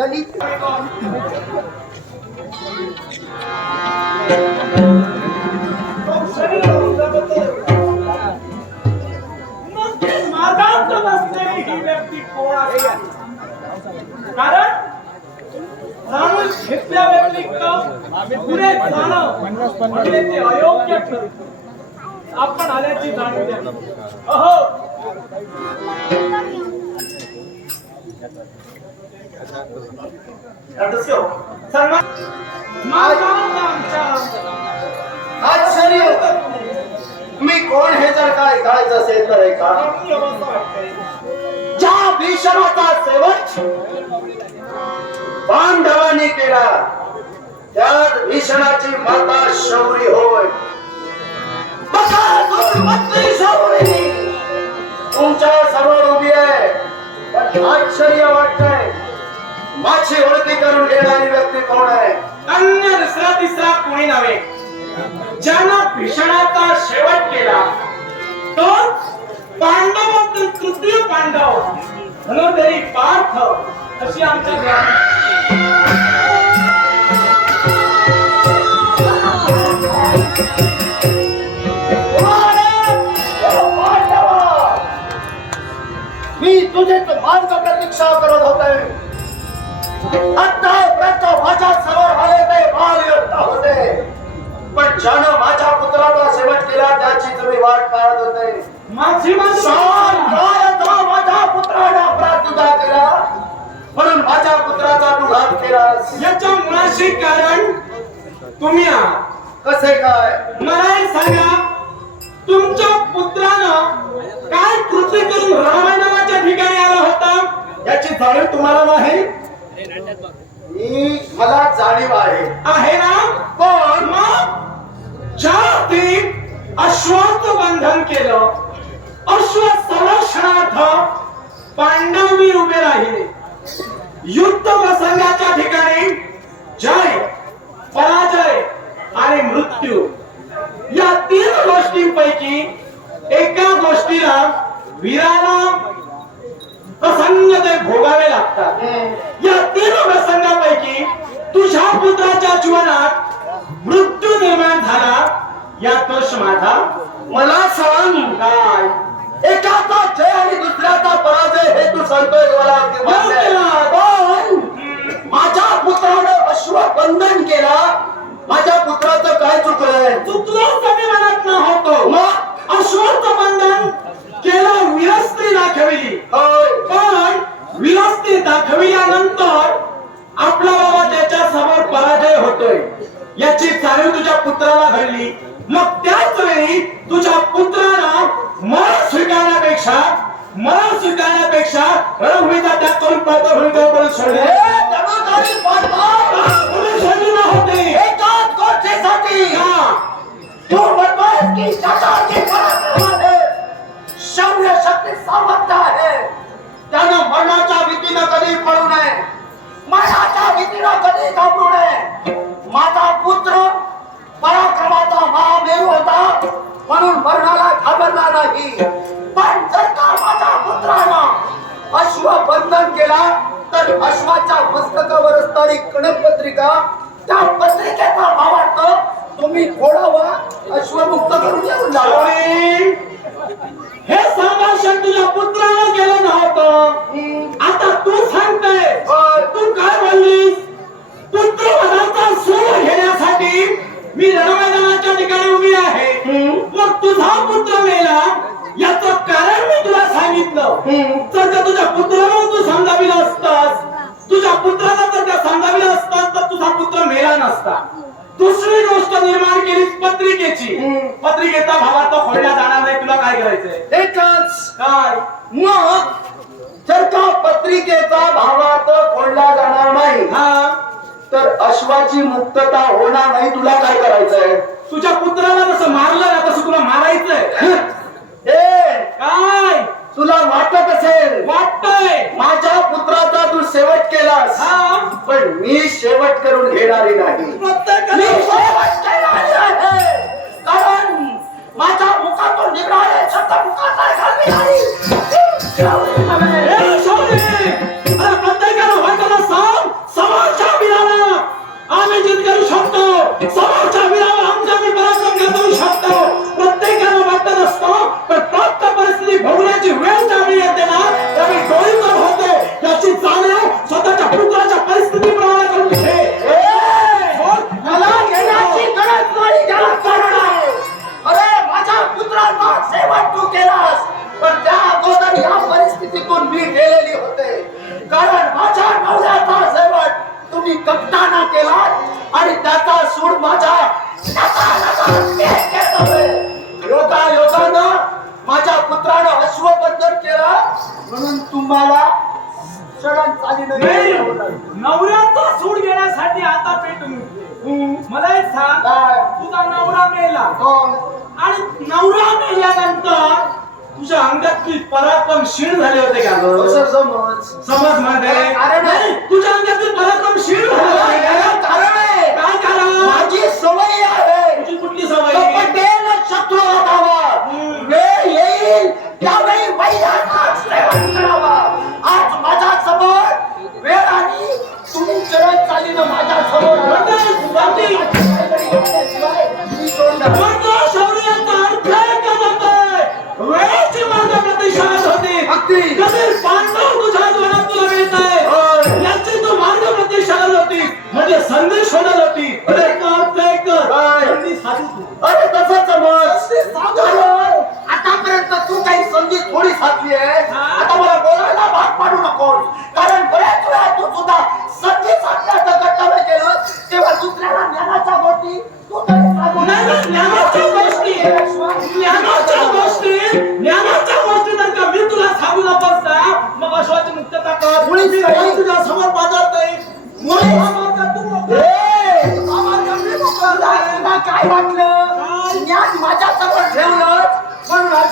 ललित ही व्यक्ती कोण कारण प्राण घेतल्या व्यतिरिक्त पुढे जाणं म्हणजे ते अयोग्य आपण आल्याची जाणीव द्या. अहो! मी कोण हे जर काय ऐकायचं असेल तर ऐका. ज्या भीषणाचा सेवक पांडवांनी केला त्यात भीषणाची माता शौरी होय. तुमच्यासमोर उभी आहे. आश्चर्य वाटत माझी ओळखी करून घेणारी व्यक्ती कोण आहे? अन्य दुसरा तिसरा कोणी नव्हे. ज्यानं भीषणाचा शेवट केला तो पांडव तृतीय पांडव. धनुर्धरी पार्थ अशी आमच्या तुझे मार्ग प्रतीक्षा करत होते. आतापर्यंत माझ्यासमोर आले ते बाल योद्धा होते। पण ज्यानं माझ्या पुत्राचा शेवट केला त्याची तुम्ही वाट पाहत होते। माझी माझ्या पुत्राला तुझा केला म्हणून माझ्या पुत्राचा तू घात केलास। याच्या मुळाशी कारण तुम्ही कसे काय? मला सांगा तुमच्या पुत्रानं काय कृती करून रामायणाच्या ठिकाणी आला होता? याची जाणीव तुम्हाला नाही? मला जाणीव आहे. आहे ना? पण मग? ज्या अश्वात बंधन केलं अश्व संरक्षणार्थ पांडव मी उभे राहिले. युद्ध प्रसंगाच्या ठिकाणी जय पराजय आणि मृत्यू या तीन गोष्टींपैकी एका गोष्टीला वीराला प्रसंग ते भोगावे लागतात. या तीन प्रसंगापैकी तुझ्या पुत्राच्या जीवनात मृत्यू निर्माण झाला या दोष माझा मला सांग. काय? एकाचा जय आणि दुसऱ्याचा पराजय हे तू सांगतोय मला. पण माझ्या पुत्रानं अश्वबंधन केला. माझ्या पुत्राचं काय चुकलंय? चुकलोच कमी मनात न होतो मग? अश्वत्थ बंधन केलं विरस्ती दाखविली होय. होतोय. याची जाणीव तुझ्या पुत्राला घडली मग त्याच वेळी तुझ्या पुत्राला मरण स्वीकारण्यापेक्षा मरण स्वीकारण्यापेक्षा रणभूमीचा त्याग करून प्रतभूमीकडे सोडले कधी घाबरू नये माझा पुत्र पराक्रमाचा महामेरू होता म्हणून मरणाला घाबरला नाही. पण जर का माझ्या पुत्रानं अश्व बंधन केला तर अश्वाच्या मस्तकावर असणारी कणपत्रिका त्या पत्रिकेचा भावार्थ तुम्ही फोडावा अश्वमुक्त करून जावा हे संभाषण तुझ्या पुत्रानं केलं नव्हतं. आता तू सांगतोय होय. तू काय बोललीस पुत्रवधाचा सूर घेण्यासाठी मी रणमैदानाच्या ठिकाणी उभी आहे मग तुझा पुत्र मेला याचं कारण मी तुला सांगितलं. जर का तुझ्या पुत्राला तू समजाविलं असतास तुझ्या पुत्राला जर का समजाविलं असतास तर तुझा पुत्र मेला नसता. दुसरी गोष्ट निर्माण केली पत्रिकेची. पत्रिकेचा भावार्थ खोडला जाणार नाही तुला काय करायचंय? एकच. काय? मग जर का पत्रिकेचा भावार्थ फोडला जाणार नाही हा. तर अश्वाची मुक्तता होणार नाही तुला काय करायचंय? तुझ्या पुत्राला जसं मारलं ना तसं तुला मारायचंय. ए काय? तुला वाटत असेल? वाटतंय. माझ्या पुत्राचा तू शेवट केलास. हा. पण मी शेवट करून घेणारी नाही. केला आणि त्याचा सूड माझ्या योगा योगानं माझ्या पुत्रानं अश्वबंधन केला. म्हणून तुम्हाला नवऱ्याचा सूड घेण्यासाठी आता पेटून मला एक सांग तुझा नवरा मेला. हो. आणि नवरा मेल्यानंतर तुझ्या अंगातली पराक्रम क्षीण झाले होते का हो, समज समज म्हणजे अरे नाही. तुझ्या अंगातली पराक्रम क्षीण झाले होते का सोडलं ती. अरे कर? ते. कर संधी साधू. अरे तसंच मग आतापर्यंत तू काही संधी थोडी साधली आहे. आता मला बोलायला भाग पाडू नकोस. कारण बऱ्याच वेळा तू सुद्धा संधी साधण्याचं कर्तव्य केलं. तेव्हा दुसऱ्याला ज्ञानाच्या गोटी तू काही साधू नाही ज्ञान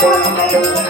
Música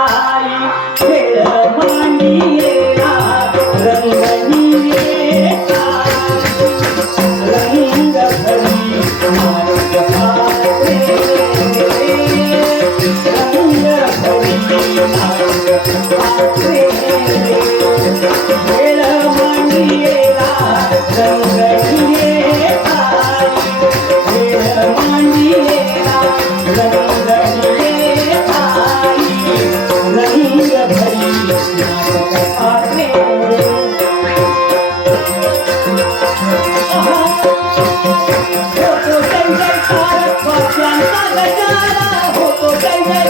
Yeah.